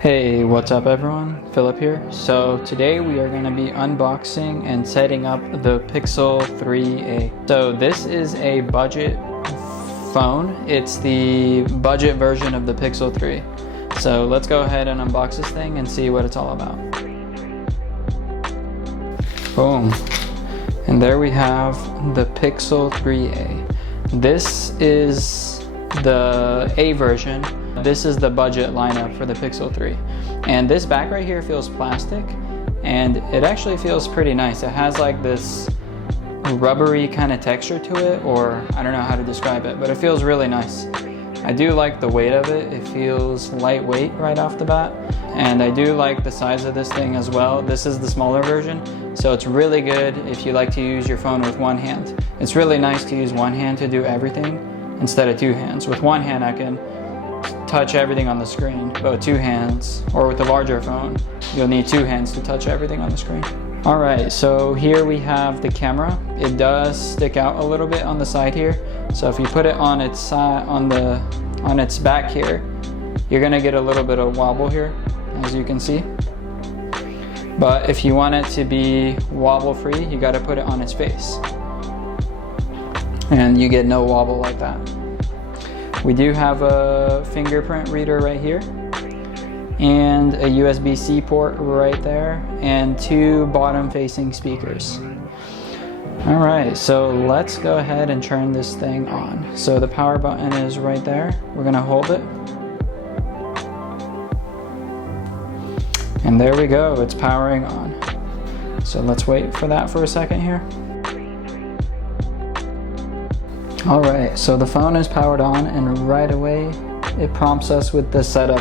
Hey, what's up everyone? Philip here. So today we are going to be unboxing and setting up the Pixel 3a. So this is a budget phone. It's the budget version of the Pixel 3. So let's go ahead and unbox this thing and see what it's all about. Boom. And there we have the Pixel 3a. This is the A version. This is the budget lineup for the Pixel 3. And this back right here feels plastic, and it actually feels pretty nice. It has like this rubbery kind of texture to it, or I don't know how to describe it, but it feels really nice. I do like the weight of it. It feels lightweight right off the bat. And I do like the size of this thing as well. This is the smaller version, so it's really good if you like to use your phone with one hand. It's really nice to use one hand to do everything instead of two hands. With one hand I can touch everything on the screen, but with two hands, or with a larger phone, you'll need two hands to touch everything on the screen. Alright, so here we have the camera. It does stick out a little bit on the side here, so if you put it on its side, on its back here, you're gonna get a little bit of wobble here, as you can see. But if you want it to be wobble free, you gotta put it on its face, and you get no wobble like that. We do have a fingerprint reader right here, and a USB-C port right there, and two bottom-facing speakers. Alright, so let's go ahead and turn this thing on. So the power button is right there. We're gonna hold it. And there we go, it's powering on. So let's wait for that for a second here. Alright, so the phone is powered on, and right away it prompts us with the setup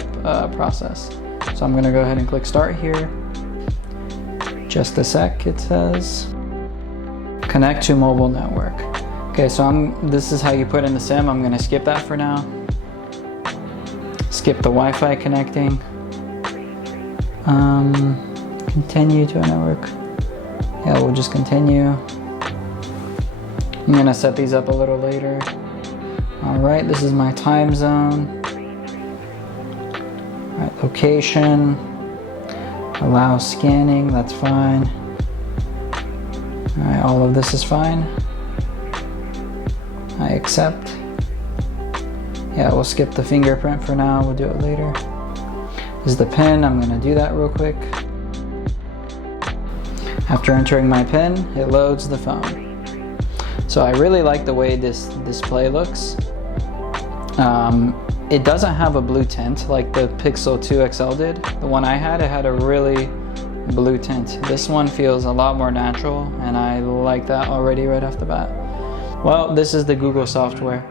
process. So I'm going to go ahead and click start here. Just a sec, it says. Connect to mobile network. Okay, so this is how you put in the SIM. I'm going to skip that for now. Skip the Wi-Fi connecting. Continue to a network. Yeah, we'll just continue. I'm gonna set these up a little later. Alright, this is my time zone. Alright, location. Allow scanning, that's fine. Alright, all of this is fine. I accept. Yeah, we'll skip the fingerprint for now, we'll do it later. This is the PIN, I'm gonna do that real quick. After entering my PIN, it loads the phone. So I really like the way this display looks. It doesn't have a blue tint like the Pixel 2 XL did. The one I had, it had a really blue tint. This one feels a lot more natural, and I like that already right off the bat. Well, this is the Google software.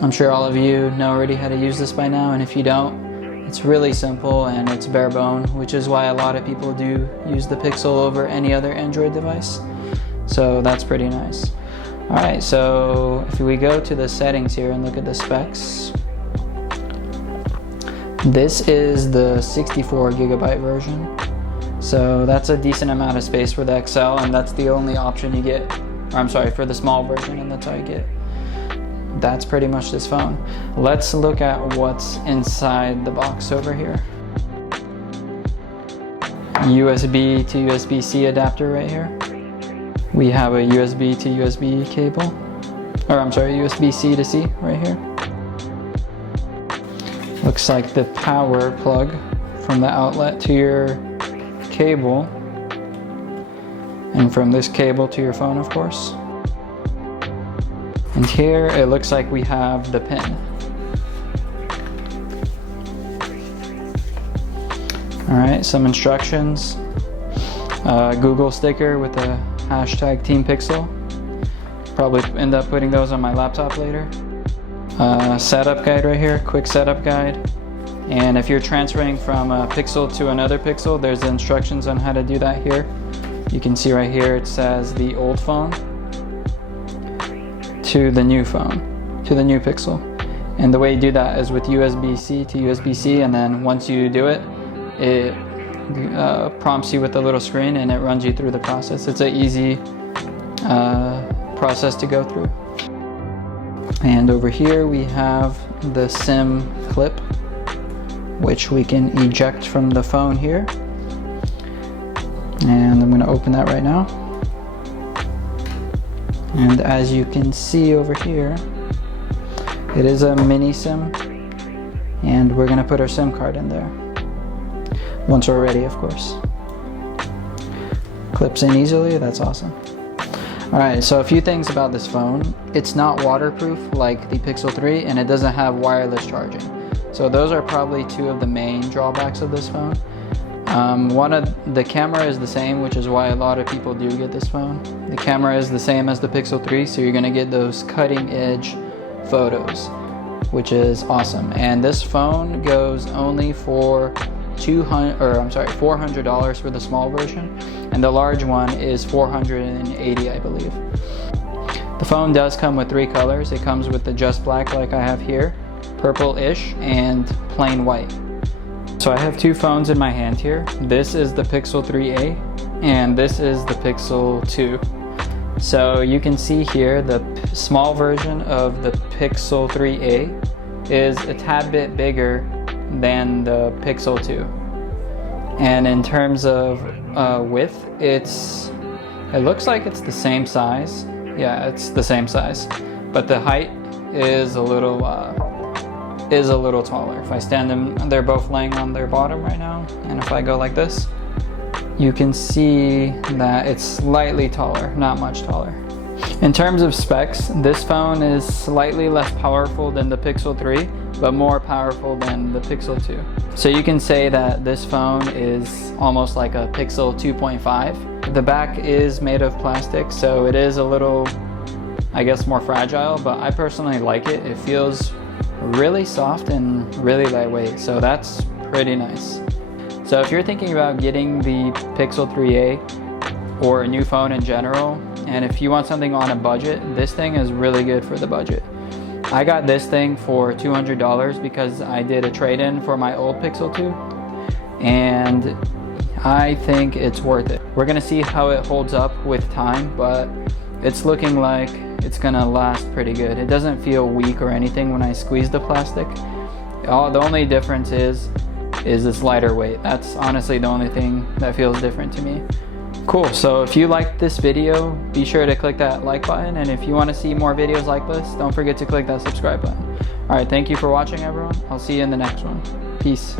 I'm sure all of you know already how to use this by now, and if you don't, it's really simple and it's bare bone, which is why a lot of people do use the Pixel over any other Android device. So that's pretty nice. Alright, so if we go to the settings here and look at the specs, this is the 64GB version. So that's a decent amount of space for the XL, and that's the only option you get, or I'm sorry, for the small version, and that's all you get. That's pretty much this phone. Let's look at what's inside the box over here. USB to USB-C adapter right here. We have a USB to USB cable, or I'm sorry, USB-C to C right here. Looks like the power plug from the outlet to your cable, and from this cable to your phone, of course. And here it looks like we have the PIN. Alright, some instructions. Google sticker with a hashtag Team Pixel. Probably end up putting those on my laptop later. Setup guide right here, quick setup guide. And if you're transferring from a Pixel to another Pixel, there's the instructions on how to do that here. You can see right here it says the old phone to the new phone, to the new Pixel. And the way you do that is with USB-C to USB-C, and then once you do it, it prompts you with a little screen and it runs you through the process. It's an easy process to go through. And over here we have the SIM clip which we can eject from the phone here. And I'm going to open that right now. And as you can see over here, it is a mini SIM, and we're going to put our SIM card in there once we're ready, of course. Clips in easily, that's awesome. Alright, so a few things about this phone. It's not waterproof like the Pixel 3, and it doesn't have wireless charging. So those are probably two of the main drawbacks of this phone. The camera is the same, which is why a lot of people do get this phone. The camera is the same as the Pixel 3, so you're going to get those cutting edge photos, which is awesome. And this phone goes only for $400 for the small version, and the large one is $480, I believe. The phone does come with 3 colors. It comes with the just black like I have here, purple-ish, and plain white. So I have 2 phones in my hand here. This is the Pixel 3a and this is the Pixel 2. So you can see here the small version of the Pixel 3a is a tad bit bigger than the Pixel 2. And in terms of width, it looks like it's the same size. Yeah, it's the same size, but the height is a little taller. If I stand them, they're both laying on their bottom right now, and if I go like this, you can see that it's slightly taller, not much taller. In terms of specs, this phone is slightly less powerful than the Pixel 3, but more powerful than the Pixel 2. So you can say that this phone is almost like a Pixel 2.5. The back is made of plastic, so it is a little, I guess, more fragile, but I personally like it. It feels really soft and really lightweight, so that's pretty nice. So if you're thinking about getting the Pixel 3a or a new phone in general, and if you want something on a budget, this thing is really good for the budget. I got this thing for $200 because I did a trade-in for my old Pixel 2, and I think it's worth it. We're gonna see how it holds up with time, but it's looking like it's gonna last pretty good. It doesn't feel weak or anything when I squeeze the plastic. The only difference is it's lighter weight. That's honestly the only thing that feels different to me. Cool, so if you liked this video, be sure to click that like button, and if you want to see more videos like this, don't forget to click that subscribe button. Alright, thank you for watching, everyone. I'll see you in the next one. Peace.